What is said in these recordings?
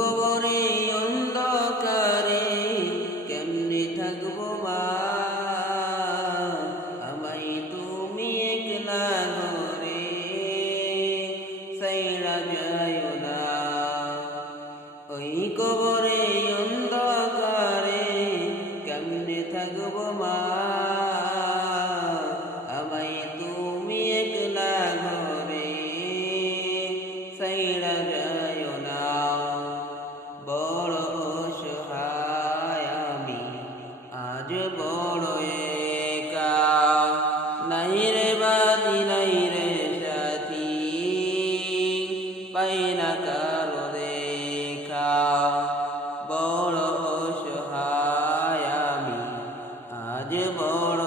কবরে অন্ধকারে কেমনে থাকবো মা, আমায় তুমি একলা ঘরে সাইরা যায়ো না। ওই কবরে অন্ধকারে কেমনে থাকবো মা, আমায় তুমি একলা ঘরে সাইরা যায়ো না। বড় অসহায় আমি আজ বড় একা, নাই রে বাতি নাই রে সাথী, পাই না কারো দেখা। বড় অসহায় আমি আজ বড়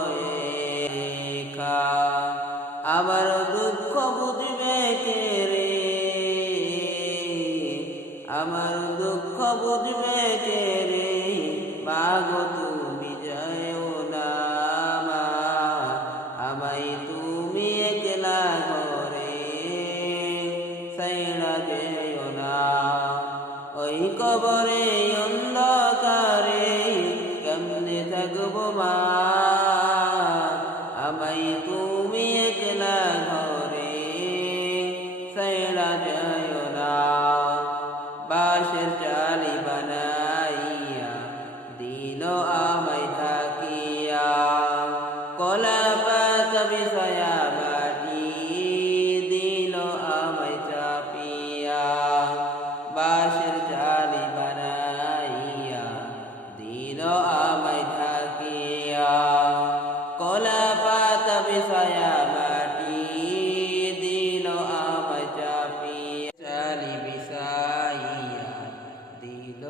একা, আমার দুঃখ বুঝবে কে রে, আমার দুঃখ বুঝবে কে রে, মাগো তুমি যায়ো না মা, আমায় তুমি একলা ঘরে সাইরা যেও না। ওই কবরে অন্ধকারে কেমনে থাকবো মা, আমায় তুমি একলা ঘরে সাইরা যেও না। বাঁশের চালি বানাইয়া দিল আমায় থাকিয়া, কলা পাতা বিছায়া মাটি দিল আমায় চাপিয়া। বাঁশের চালি বানাইয়া দিল আমায় থাকিয়া, কলা পাতা বিছায়া মাটি দিল আমায় চাপিয়া। চালি বিছাইয়া দিল